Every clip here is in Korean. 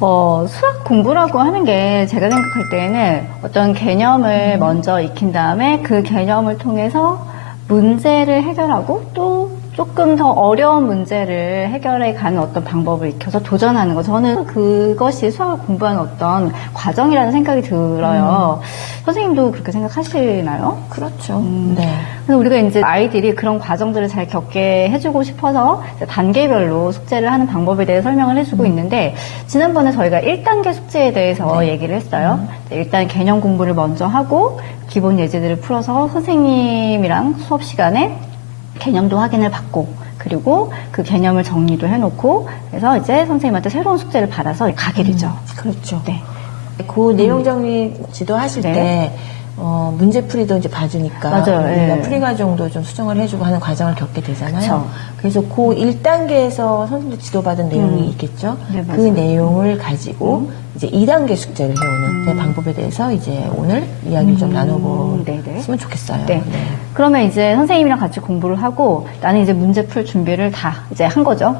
수학 공부라고 하는 게 제가 생각할 때에는 어떤 개념을 먼저 익힌 다음에 그 개념을 통해서 문제를 해결하고 또 조금 더 어려운 문제를 해결해 가는 어떤 방법을 익혀서 도전하는 거. 저는 그것이 수학을 공부하는 어떤 과정이라는 생각이 들어요. 선생님도 그렇게 생각하시나요? 그렇죠. 네. 그래서 우리가 이제 아이들이 그런 과정들을 잘 겪게 해주고 싶어서 단계별로 숙제를 하는 방법에 대해 설명을 해주고 있는데, 지난번에 저희가 1단계 숙제에 대해서 얘기를 했어요. 일단 개념 공부를 먼저 하고 기본 예제들을 풀어서 선생님이랑 수업 시간에 개념도 확인을 받고, 그리고 그 개념을 정리도 해놓고, 그래서 이제 선생님한테 새로운 숙제를 받아서 가게 되죠. 그렇죠. 네. 그 내용 정리 지도하실 네. 때 문제풀이도 이제 봐주니까 맞아요. 우리가 예. 풀이 과정도 좀 수정을 해주고 하는 과정을 겪게 되잖아요. 그쵸. 그래서 그 1단계에서 선생님들 지도받은 내용이 있겠죠. 네, 그 맞아요. 내용을 가지고 이제 2단계 숙제를 해오는 그 방법에 대해서 이제 오늘 이야기를 좀 네네. 나눠보시면 좋겠어요. 네. 그러면 이제 선생님이랑 같이 공부를 하고 나는 이제 문제 풀 준비를 다 이제 한 거죠.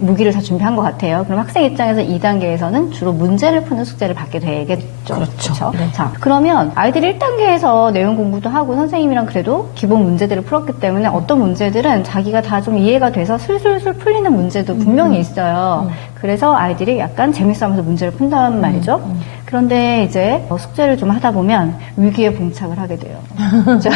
무기를 다 준비한 것 같아요. 그럼 학생 입장에서 2단계에서는 주로 문제를 푸는 숙제를 받게 되겠죠. 그렇죠. 그렇죠? 네. 자, 그러면 아이들이 1단계에서 내용 공부도 하고 선생님이랑 그래도 기본 문제들을 풀었기 때문에 어떤 문제들은 자기가 다 좀 이해가 돼서 술술술 풀리는 문제도 분명히 있어요. 그래서 아이들이 약간 재밌어하면서 문제를 푼단 말이죠. 그런데 이제 숙제를 좀 하다 보면 위기에 봉착을 하게 돼요. 그렇죠?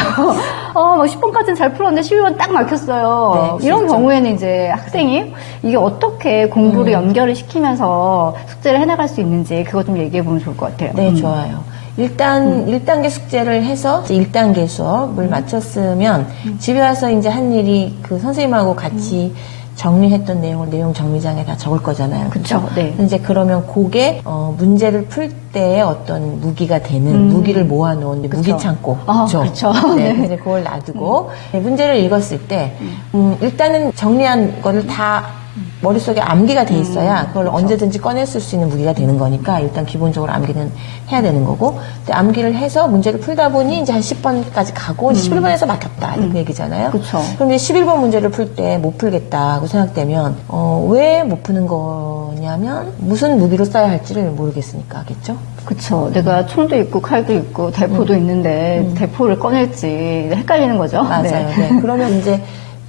막 10번까지는 잘 풀었는데 12번 딱 막혔어요. 네, 이런 진짜. 경우에는 이제 학생이 이게 어떻게 공부를 연결을 시키면서 숙제를 해나갈 수 있는지 그거 좀 얘기해 보면 좋을 것 같아요. 네, 좋아요. 일단 1단계 숙제를 해서 1단계 수업을 마쳤으면 집에 와서 이제 한 일이 그 선생님하고 같이 정리했던 내용을 내용 정리장에 다 적을 거잖아요. 그쵸, 그렇죠? 네. 이제 그러면 그게 문제를 풀 때의 어떤 무기가 되는 무기를 모아놓은 무기 창고. 아, 그렇죠. 네, 네. 이제 그걸 놔두고 문제를 읽었을 때 일단은 정리한 거를 다 머릿속에 암기가 돼 있어야 그걸 언제든지 꺼냈을 수 있는 무기가 되는 거니까 일단 기본적으로 암기는 해야 되는 거고, 근데 암기를 해서 문제를 풀다 보니 이제 한 10번까지 가고 이제 11번에서 막혔다 그 얘기잖아요. 그쵸. 그럼 이제 11번 문제를 풀 때 못 풀겠다고 생각되면 왜 못 푸는 거냐면 무슨 무기로 써야 할지를 모르겠으니까겠죠. 그쵸. 내가 총도 있고 칼도 있고 대포도 있는데 대포를 꺼낼지 헷갈리는 거죠. 맞아요. 네. 그러면 이제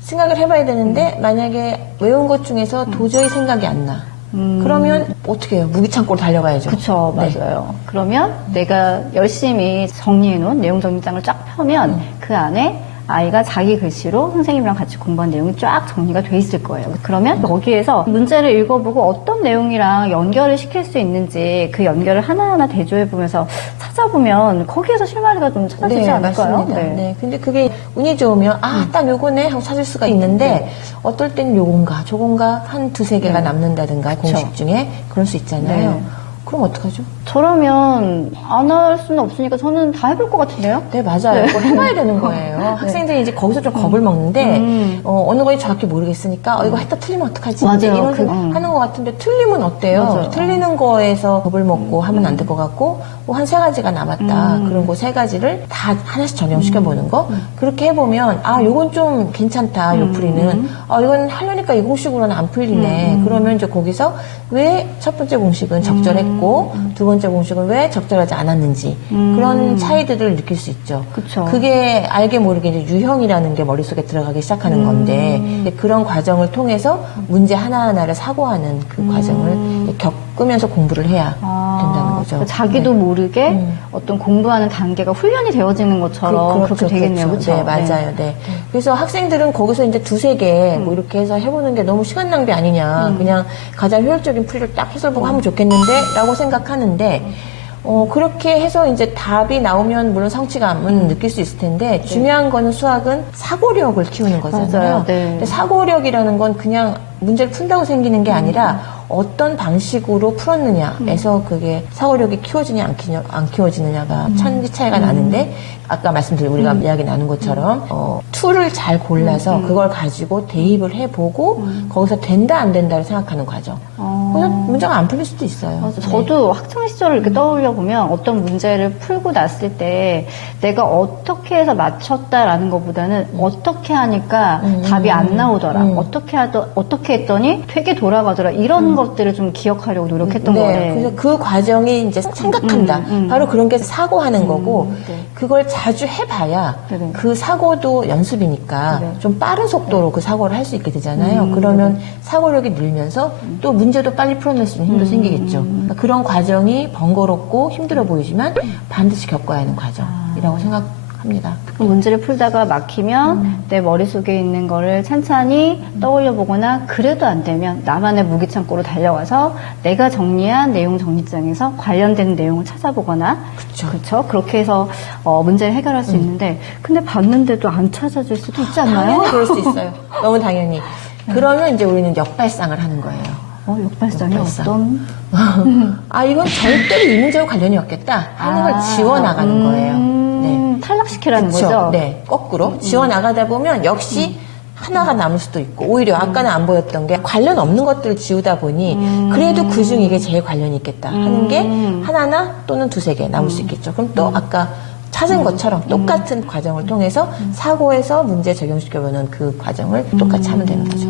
생각을 해봐야 되는데 만약에 외운 것 중에서 도저히 생각이 안 나. 그러면 어떻게 해요? 무기창고로 달려가야죠. 그쵸, 네. 맞아요. 그러면 내가 열심히 정리해놓은 내용 정리장을 쫙 펴면 그 안에 아이가 자기 글씨로 선생님이랑 같이 공부한 내용이 쫙 정리가 돼 있을 거예요. 그러면 거기에서 문제를 읽어보고 어떤 내용이랑 연결을 시킬 수 있는지 그 연결을 하나하나 대조해보면서 찾아보면 거기에서 실마리가 좀 찾아지지 않을까요? 맞습니다. 네. 근데 그게 운이 좋으면 딱 요거네 하고 찾을 수가 있는데 어떨 땐 요건가 저건가 한 두세 개가 남는다든가 공식 중에 그럴 수 있잖아요. 네. 그럼 어떡하죠? 저라면 안 할 수는 없으니까 저는 다 해볼 것 같은데요? 네, 맞아요. 그걸 해봐야 되는 거예요. 학생들이 이제 거기서 좀 겁을 먹는데, 어느 건지 정확히 모르겠으니까, 이거 했다 틀리면 어떡하지? 맞아요. 이제 이런 그, 하는 것 같은데, 틀리면 어때요? 맞아요. 틀리는 거에서 겁을 먹고 하면 안 될 것 같고, 뭐 한 세 가지가 남았다. 그런 거 세 가지를 다 하나씩 적용시켜보는 거. 그렇게 해보면, 요건 좀 괜찮다, 요 풀이는. 이건 하려니까 이 공식으로는 안 풀리네. 그러면 이제 거기서 왜 첫 번째 공식은 적절했고, 두 번째 공식은 왜 적절하지 않았는지, 그런 차이들을 느낄 수 있죠. 그쵸. 그게 알게 모르게 이제 유형이라는 게 머릿속에 들어가기 시작하는 건데, 이제 그런 과정을 통해서 문제 하나하나를 사고하는 그 과정을 겪으면서 공부를 해야 된다는 거죠. 그러니까 자기도 모르게 어떤 공부하는 단계가 훈련이 되어지는 것처럼 그렇게 되겠네요. 그렇죠? 네, 맞아요. 네. 그래서 학생들은 거기서 이제 두세 개 뭐 이렇게 해서 해보는 게 너무 시간 낭비 아니냐. 그냥 가장 효율적인 풀이를 딱 해설보고 하면 좋겠는데 라고 생각하는데 그렇게 해서 이제 답이 나오면 물론 성취감은 느낄 수 있을 텐데 중요한 거는 수학은 사고력을 키우는 거잖아요. 맞아요. 네. 근데 사고력이라는 건 그냥 문제를 푼다고 생기는 게 아니라 어떤 방식으로 풀었느냐에서 그게 사고력이 키워지냐 안 키워지느냐가 천지 차이가 나는데 아까 말씀드린 우리가 이야기 나눈 것처럼 툴을 잘 골라서 그걸 가지고 대입을 해보고 거기서 된다 안 된다를 생각하는 과정. 그래서 문제가 안 풀릴 수도 있어요. 맞아. 저도 학창 시절을 이렇게 떠올려 보면 어떤 문제를 풀고 났을 때 내가 어떻게 해서 맞췄다라는 것보다는 어떻게 하니까 답이 안 나오더라. 어떻게 했더니 되게 돌아가더라. 이런 것들을 좀 기억하려고 노력했던 거예요. 그래서 그 과정이 이제 생각한다. 바로 그런 게 사고하는 거고, 네. 그걸 자주 해봐야 네네. 그 사고도 연습이니까 네. 좀 빠른 속도로 그 사고를 할 수 있게 되잖아요. 그러면 사고력이 늘면서 또 문제도 빨리 풀어낼 수 있는 힘도 생기겠죠. 그러니까 그런 과정이 번거롭고 힘들어 보이지만 반드시 겪어야 하는 과정이라고 생각합니다. 그 문제를 풀다가 막히면 내 머릿속에 있는 거를 찬찬히 떠올려 보거나 그래도 안 되면 나만의 무기창고로 달려가서 내가 정리한 내용 정리장에서 관련된 내용을 찾아보거나 그렇죠. 그렇게 해서 문제를 해결할 수 있는데 근데 봤는데도 안 찾아질 수도 있지 않나요? 당연히 그럴 수 있어요. 너무 당연히. 그러면 이제 우리는 역발상을 하는 거예요. 역발상이 역발상. 어떤? 이건 절대로 이 문제와 관련이 없겠다 하는 걸 지워나가는 거예요. 네. 탈락시키라는 그쵸? 거죠? 네, 거꾸로 지워나가다 보면 역시 하나가 남을 수도 있고 오히려 아까는 안 보였던 게 관련 없는 것들을 지우다 보니 그래도 그중 이게 제일 관련이 있겠다 하는 게 하나나 또는 두세 개 남을 수 있겠죠. 그럼 또 아까 찾은 것처럼 똑같은 과정을 통해서 사고에서 문제 적용시켜보는 그 과정을 똑같이 하면 되는 거죠.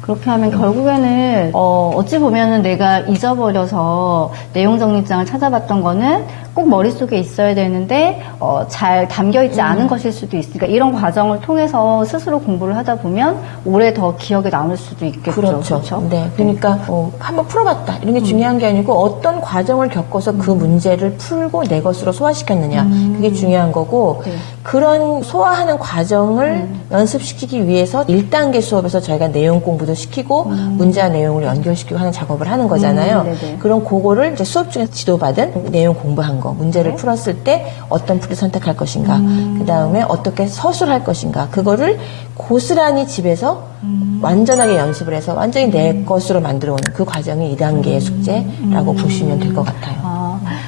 그렇게 하면 결국에는 어찌 보면은 내가 잊어버려서 내용 정리장을 찾아봤던 거는 꼭 머릿속에 있어야 되는데 잘 담겨있지 않은 것일 수도 있으니까 이런 과정을 통해서 스스로 공부를 하다 보면 오래 더 기억에 남을 수도 있겠죠. 그렇죠. 네. 그러니까 한번 풀어봤다 이런 게 중요한 게 아니고 어떤 과정을 겪어서 그 문제를 풀고 내 것으로 소화시켰느냐 그게 중요한 거고 그런 소화하는 과정을 연습시키기 위해서 1단계 수업에서 저희가 내용 공부도 시키고 문제와 내용을 연결시키고 하는 작업을 하는 거잖아요. 그럼 그거를 이제 수업 중에서 지도받은 내용 공부한 거 문제를 풀었을 때 어떤 풀을 선택할 것인가 그 다음에 어떻게 서술할 것인가 그거를 고스란히 집에서 완전하게 연습을 해서 완전히 내 것으로 만들어오는 그 과정이 2단계의 숙제라고 보시면 될 것 같아요.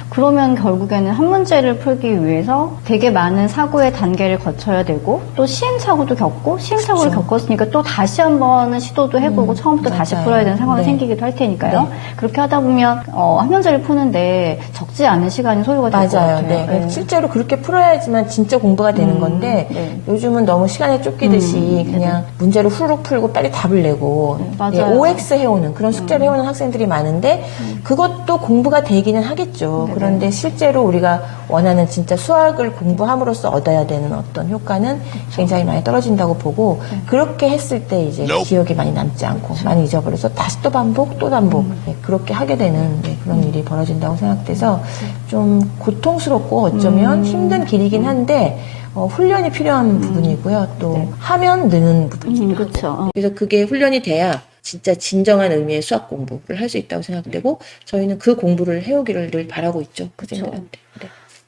그러면 결국에는 한 문제를 풀기 위해서 되게 많은 사고의 단계를 거쳐야 되고 또 시행착오도 겪고 시행착오를 겪었으니까 또 다시 한번은 시도도 해보고 처음부터 다시 풀어야 되는 상황이 생기기도 할 테니까요. 그렇게 하다 보면 한 문제를 푸는데 적지 않은 시간이 소요가 될 것 같아요. 네. 실제로 그렇게 풀어야지만 진짜 공부가 되는 건데 요즘은 너무 시간에 쫓기듯이 그냥 문제를 후루룩 풀고 빨리 답을 내고 OX 해오는 그런 숙제를 해오는 학생들이 많은데 그것도 공부가 되기는 하겠죠. 그런데 실제로 우리가 원하는 진짜 수학을 공부함으로써 얻어야 되는 어떤 효과는 굉장히 많이 떨어진다고 보고 그렇게 했을 때 이제 기억이 많이 남지 않고 많이 잊어버려서 다시 또 반복 또 반복 그렇게 하게 되는 그런 일이 벌어진다고 생각돼서 좀 고통스럽고 어쩌면 힘든 길이긴 한데 훈련이 필요한 부분이고요. 또 하면 느는 부분이기도 하고. 그래서 그게 훈련이 돼야 진짜 진정한 의미의 수학 공부를 할 수 있다고 생각되고 저희는 그 공부를 해오기를 늘 바라고 있죠. 학생들한테.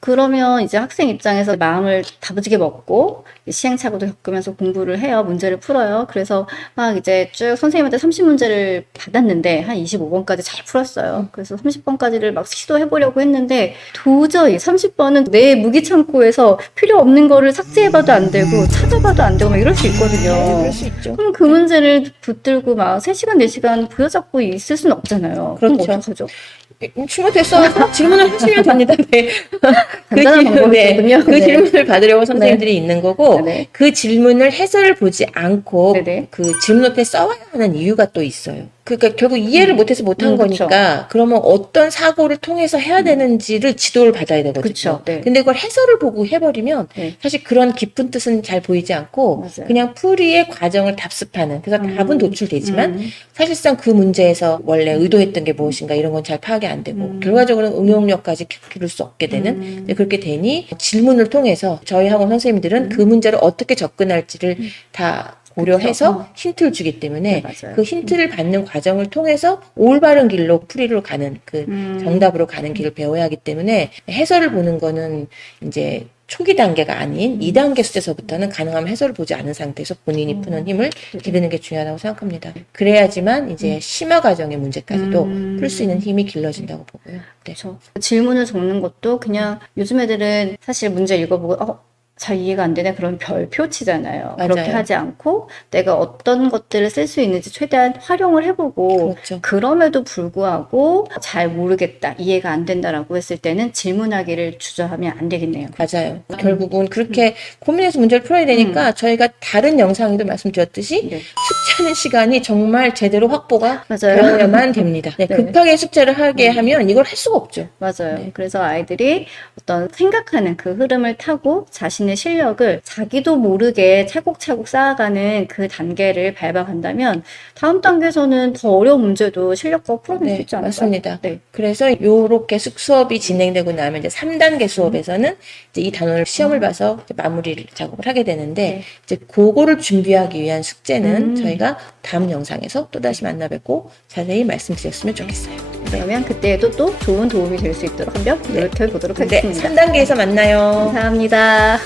그러면 이제 학생 입장에서 마음을 다부지게 먹고 시행착오도 겪으면서 공부를 해요. 문제를 풀어요. 그래서 막 이제 쭉 선생님한테 30문제를 받았는데 한 25번까지 잘 풀었어요. 그래서 30번까지를 막 시도해보려고 했는데 도저히 30번은 내 무기창고에서 필요 없는 거를 삭제해봐도 안 되고 찾아봐도 안 되고 막 이럴 수 있거든요. 그럴 수 있죠. 그럼 그 문제를 붙들고 막 3시간, 4시간 부여잡고 있을 수는 없잖아요. 그럼 그렇죠. 어떡하죠? 충분됐어. 질문을 하시면 됩니다. 네. 간단한 방법이거든요. 그 질문을 받으려고 선생님들이 있는 거고 네. 그 질문을 해설을 보지 않고 네네. 그 질문 노트에 써와야 하는 이유가 또 있어요. 그러니까 결국 이해를 못해서 못한 거니까 그러면 어떤 사고를 통해서 해야 되는지를 지도를 받아야 되거든요. 그쵸. 네. 근데 그걸 해설을 보고 해버리면 사실 그런 깊은 뜻은 잘 보이지 않고 맞아요. 그냥 풀이의 과정을 답습하는 그래서 답은 도출되지만 사실상 그 문제에서 원래 의도했던 게 무엇인가 이런 건 잘 파악이 안 되고 결과적으로는 응용력까지 기를 수 없게 되는 그렇게 되니 질문을 통해서 저희 학원 선생님들은 그 문제를 어떻게 접근할지를 다 고려해서 힌트를 주기 때문에 그 힌트를 받는 과정을 통해서 올바른 길로 풀이로 가는 그 정답으로 가는 길을 배워야 하기 때문에 해설을 보는 거는 이제 초기 단계가 아닌 2단계 수제서부터는 가능하면 해설을 보지 않은 상태에서 본인이 푸는 힘을 기르는 게 중요하다고 생각합니다. 그래야지만 이제 심화 과정의 문제까지도 풀 수 있는 힘이 길러진다고 보고요. 네. 그렇죠. 질문을 적는 것도 그냥 요즘 애들은 사실 문제 읽어보고 잘 이해가 안 되네. 그런 별표 치잖아요. 맞아요. 그렇게 하지 않고 내가 어떤 것들을 쓸 수 있는지 최대한 활용을 해보고 그렇죠. 그럼에도 불구하고 잘 모르겠다, 이해가 안 된다라고 했을 때는 질문하기를 주저하면 안 되겠네요. 맞아요. 결국은 그렇게 고민해서 문제를 풀어야 되니까 저희가 다른 영상에도 말씀드렸듯이 네. 숙제하는 시간이 정말 제대로 확보가 맞아요. 되어야만 됩니다. 네, 네. 급하게 숙제를 하게 하면 이걸 할 수가 없죠. 맞아요. 네. 그래서 아이들이 어떤 생각하는 그 흐름을 타고 자신의 실력을 자기도 모르게 차곡차곡 쌓아가는 그 단계를 밟아간다면 다음 단계에서는 더 어려운 문제도 실력과 풀어낼 수 네, 있지 않을까요? 맞습니다. 네. 그래서 요렇게 수업이 진행되고 나면 이제 3단계 수업에서는 이제 이 단원을 시험을 봐서 이제 마무리를 작업을 하게 되는데 네. 이제 그거를 준비하기 위한 숙제는 음. 저희가 다음 영상에서 또다시 만나 뵙고 자세히 말씀드렸으면 좋겠어요. 그러면 그때에도 또 좋은 도움이 될 수 있도록 한번 노력해 보도록 네, 하겠습니다. 3단계에서 만나요. 감사합니다.